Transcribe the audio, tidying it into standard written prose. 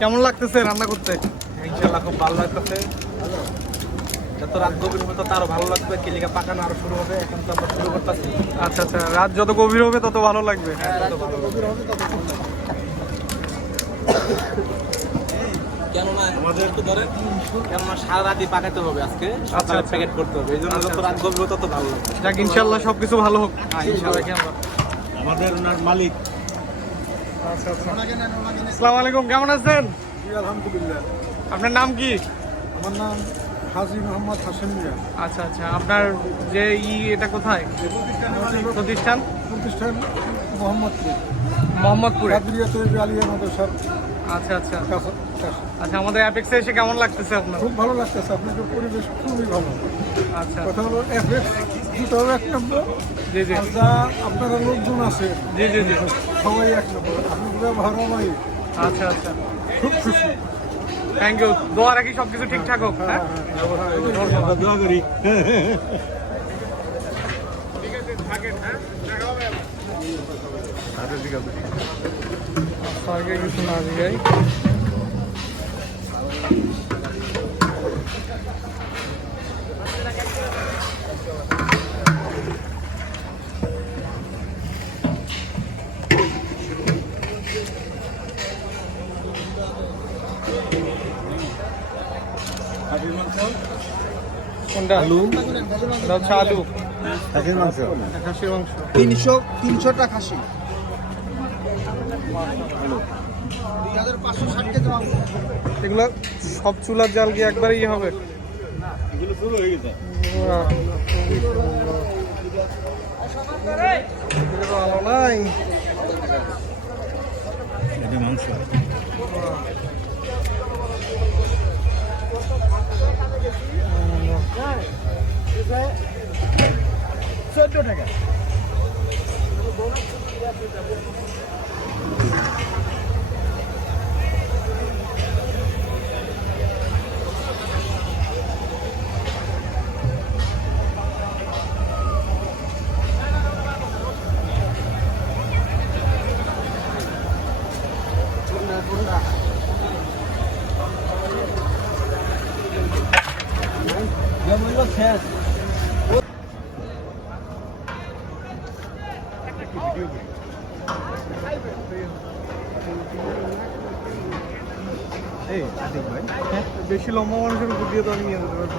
কেমন লাগতেছে রান্না করতে? ইনশাআল্লাহ খুব ভালো লাগতেছে। যত রাত গভীর হবে তত আরো ভালো লাগবে, কেলিকা পাকানো আরো শুরু হবে। এখন তো আমরা শুরু করতেছি। আচ্ছা আচ্ছা, রাত যত গভীর হবে তত ভালো লাগবে। হ্যাঁ, তত ভালো গভীর হবে তত ভালো লাগবে। কেননা আমাদের তো ধরেন কেননা সারা রাতই পাকাতে হবে আজকে, সকালে আচ্ছা। প্যাকেট করতে হবে। এই জন্য যত রাত গভীর হবে তত ভালো লাগবে। যাক ইনশাল্লাহ সবকিছু ভালো হোক। হ্যাঁ ইনশাআল্লাহ। আমাদের ওনার মালিক। আচ্ছা আচ্ছা। আসসালামু আলাইকুম, কেমন আছেন? আলহামদুলিল্লাহ। আপনার নাম কি? আমার নাম হাজী মোহাম্মদ হাসেম মিয়া। আচ্ছা আচ্ছা, আপনার যে এটা কোথায় প্রতিষ্ঠান? প্রতিষ্ঠান মোহাম্মদপুর, মোহাম্মদপুরে। কাদরিয়া তৈরি আলিয়া মাদ্রাসার আচ্ছা আচ্ছা কাছে। আচ্ছা, আমাদের অ্যাপেক্সে এসে কেমন লাগতেছে আপনার? খুব ভালো লাগতেছে, আপনাদের পরিবেশ খুবই ভালো। আচ্ছা কথা হলো এফএক্স দুটো হবে এক নম্বর, জি জি আর যা আপনারা লোকজন আছে জি জি জি সবাই এক নম্বর। আপনাদের ভাড়ামাই আচ্ছা আচ্ছা, খুব খুশি। Thank you. দোয়া রাখি সবকিছু ঠিকঠাক হোক। হ্যাঁ দোয়া করি। আগে কিছু না যাই। কোনটা? আলু, এটা হচ্ছে আলু। খাসির মাংস খাসির মাংস 300টা খাসি। এগুলো সব চুলার জাল কি একবারে হবে? এগুলো শুরু হয়ে গেছে। বাহ, খুবই সুন্দর। এটা তো আলো নাই। এটা মাংস। টাকা। শেষ। বেশি লম্বা মানুষের উপর দিয়ে তো আমি নিয়ে যেতে পারবো।